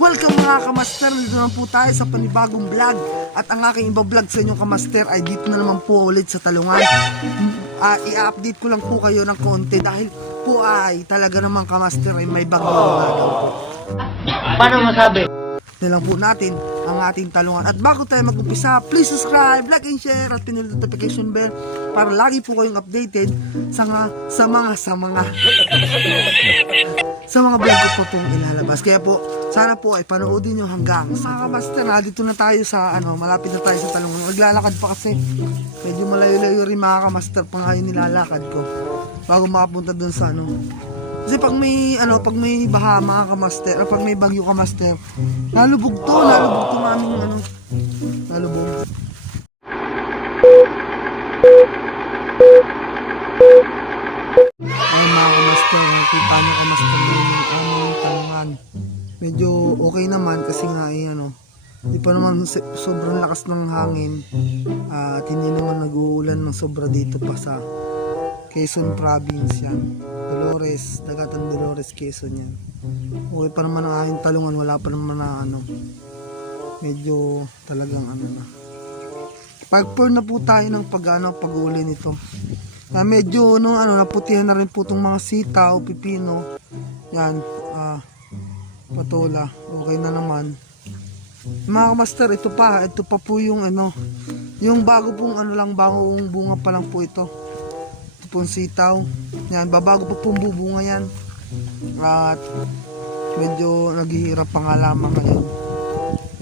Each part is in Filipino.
Welcome mga kamaster, dito naman po tayo sa panibagong vlog. At ang aking iba-vlog sa inyong kamaster ay dito na naman po ulit sa Talungan. I-update ko lang po kayo ng konti dahil po ay talaga naman kamaster ay may bagong umagaw po. Paano masabi? Nilang po natin ang ating Talungan. At bago tayo mag-umpisa, please subscribe, like and share at pinindot notification bell para lagi po kayong updated sa mga vlog ko po itong ilalabas. Kaya po, sana po ay panoodin nyo hanggang sa kamaster. Dito na tayo sa malapit na tayo sa Talungan. Maglalakad pa kasi medyo malayo-layo rin mga kamaster pa nga yung nilalakad ko bago makapunta dun sa kasi pag may baha mga kamaster, pag may bagyo kamaster, nalubog tong aming nalubog. Ay mga kamaster, nakita nyo kamaster yung aming Talungan. Medyo okay naman kasi nga hindi pa naman sobrang lakas ng hangin at hindi naman nag-uulan ng sobra dito pa sa Quezon Province yan. Dolores, Dagatan Dolores, Quezon yan. Okay pa naman ang aking Talungan, wala pa naman na medyo talagang na. Pag-pour na po tayo ng pag-uli nito. Medyo naputihan na rin po itong mga sitaw, pipino. Yan, patola. Okay na naman. Mga kamaster, ito pa po yung yung bago pong bagong bunga pa lang po ito. Ito pong sitaw. Yan, babago pa pong bubunga yan. At medyo naghihirap pa nga lamang ngayon.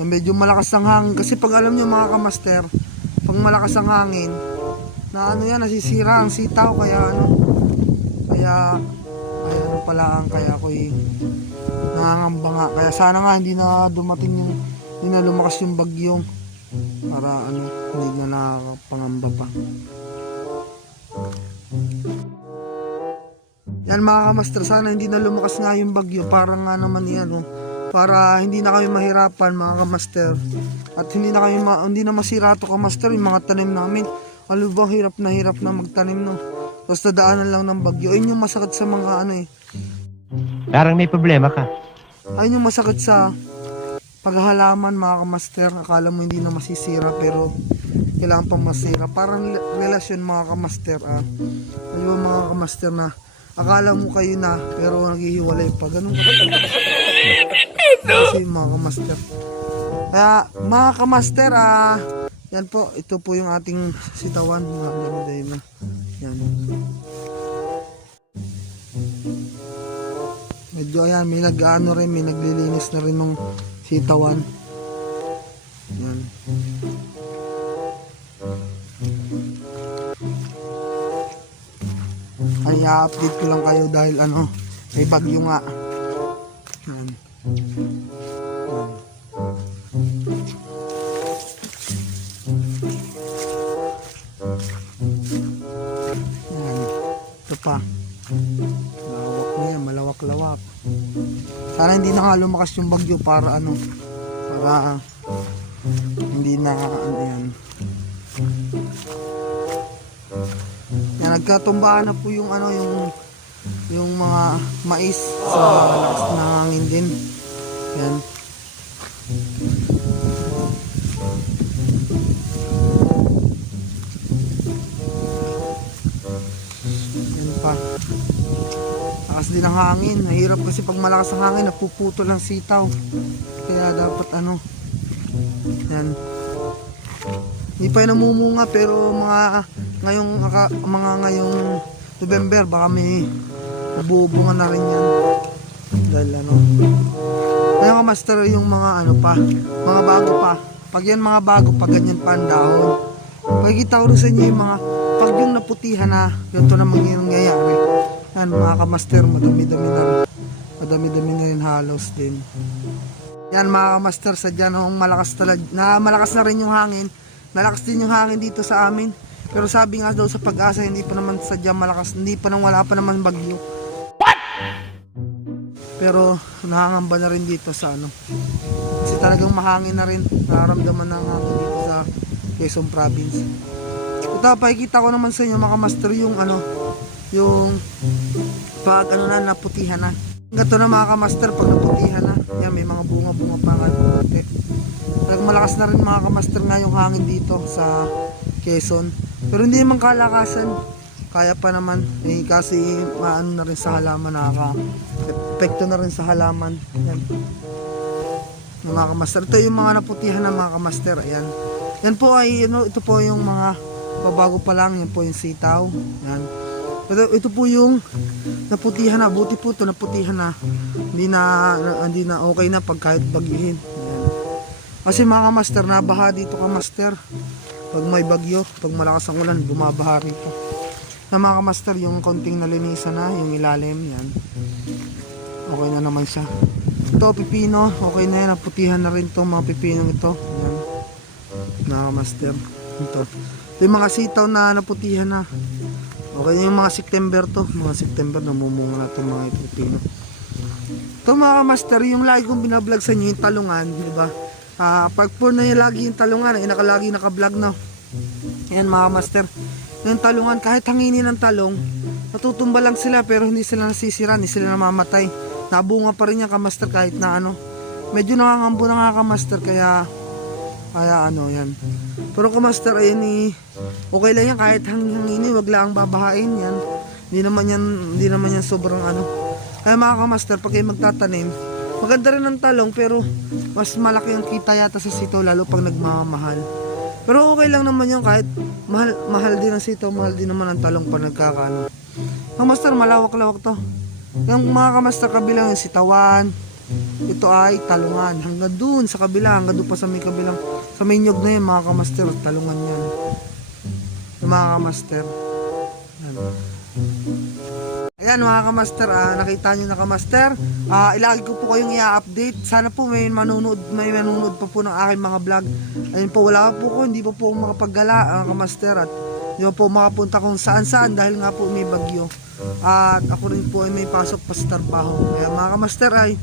Yan, medyo malakas ang hangin. Kasi pag alam nyo mga kamaster, pag malakas ang hangin, nasisira ang sitaw. Kaya kaya ako'y nangangamba nga. Kaya sana nga hindi na lumakas yung bagyo para hindi na nakapangamba pa. Yan mga kamaster, sana hindi na lumakas nga yung bagyo para nga naman para hindi na kami mahirapan mga kamaster. At hindi na masira to kamaster yung mga tanim namin. Alam ba, hirap na magtanim Tapos dadaanan lang ng bagyo. Ayun yung masakit sa mga Parang may problema ka. Ayun yung masakit sa paghahalaman mga kamaster. Akala mo hindi na masisira pero kailangan pang masira. Parang relasyon mga kamaster. Ayun mga kamaster na akala mo kayo na pero naghihiwalay pa. Ganun kasi mga kamaster. Kaya mga kamaster, yan po, ito po yung ating sitawan. Yan. Medyo may may naglilinis na rin ng sitawan. Yan. Ay, i-update ko lang kayo dahil may bagyo nga. Yan. Yan. Ito pa. Lawak na yan, malawak-lawak. Sana hindi na nga lumakas yung bagyo para para hindi na yan. Yan, nagkatumbahan na po yung yung mga mais sa lakas na hangin din. Yan. Lakas din ang hangin. Mahirap kasi pag malakas ang hangin, napuputol ang sitaw. Kaya dapat yan. Hindi pa yun namumunga pero ngayong November baka may bubunga na rin yan. Dahil ngayon kamaster yung mga mga bago pa. Pag yan mga bago, pag ganyan pa ang dahon. Pagkita ko rin sa inyo yung pag yung naputihan na, ganito namang yung nangyayari. Yan mga kamaster, madami-dami na rin halos din. Yan mga kamaster, sadya malakas na rin yung hangin. Malakas din yung hangin dito sa amin. Pero sabi nga daw sa Pag-asa, hindi pa naman sadya malakas, wala pa naman bagyo. What? Pero nakangamba na rin dito sa kasi talagang mahangin na rin, nararamdaman ng hangin dito sa Quezon Province. Ito, pakikita ko naman sa inyo mga kamaster yung yung pag naputihan na. Gato na mga kamaster pag naputihan na. Yan, may mga bunga-bunga pa nga puti. Talagang malakas na rin mga kamaster nga yung hangin dito sa Quezon. Pero hindi naman kalakasan. Kaya pa naman. Kasi maano na rin sa halaman, nakaka-epekto na rin sa halaman. Yan. Mga kamaster. Ito yung mga naputihan na mga kamaster. Ayan. Yan po ay, ito po yung mga babago pa lang. Yan po yung sitaw. Yan. Ito po yung naputihan na. Buti po ito naputihan na. Hindi na okay na pag kahit bagyuhin. Ayan. Kasi mga kamaster, nabaha dito kamaster. Pag may bagyo, pag malakas ang ulan, bumabaha rito. Na mga kamaster, yung konting nalinisan na, yung ilalim, yan. Okay na naman siya. Ito, pipino, okay na yan. Naputihan na rin itong mga pipinong ito. Yan. Mga kamaster. Ito yung mga sitaw na naputihan na. Okay na yung mga September to. Mga September, namumunga na itong mga pipino. Ito mga kamaster, yung lagi kong binablog sa inyo, yung talungan, di ba? Pag po na yung lagi yung talungan, nakalagi naka-vlog na. Ayan mga kamaster. Yung talungan, kahit hanginin ng talong, natutumba lang sila pero hindi sila nasisira, hindi sila namamatay. Nabunga pa rin yung kamaster kahit na medyo nangangambo na nga kamaster, kaya yan. Pero kamaster, ayun okay lang yan kahit hanginin, wag lang babahain yan. Hindi naman yan sobrang Kaya mga kamaster, pag kayo magtatanim, maganda rin ang talong pero mas malaki ang kita yata sa sitaw lalo pag nagmamahal. Pero okay lang naman yun kahit mahal din ang sitaw, mahal din naman ang talong pag nagkakano. Kamaster, malawak-lawak to. Yung mga kamaster, kabilang yung sitawan, ito ay talungan. Hanggang dun sa kabila, hanggang dun pa sa may kabilang, sa may nyog na yun mga kamaster, talungan yan. Yung mga kamaster. Ayan mga kamaster, nakita nyo na kamaster. Ilagi ko po kayong i-update. Sana po may manonood pa po ng aking mga vlog. Ayun po, wala po ko, hindi po po makapaggala kamaster. At hindi po makapunta kung saan dahil nga po may bagyo. At ako rin po ay may pasok pa sa trabaho. Kaya mga kamaster ay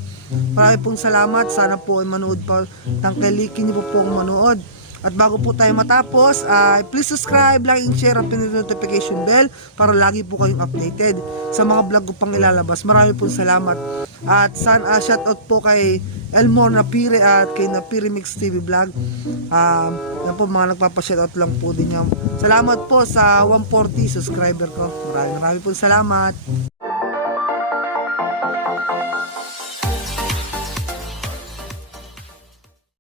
marami pong salamat. Sana po ay manood pa. Tangkilikin niyo po akong manood. At bago po tayo matapos, please subscribe, like, and share at notification bell para lagi po kayong updated sa mga vlog ko pang ilalabas. Marami pong salamat. At shoutout po kay Elmore Napire at kay Napire Mix TV Vlog. Yan po, mga nagpapa-shoutout lang po din yan. Salamat po sa 140 subscriber ko. Marami pong salamat.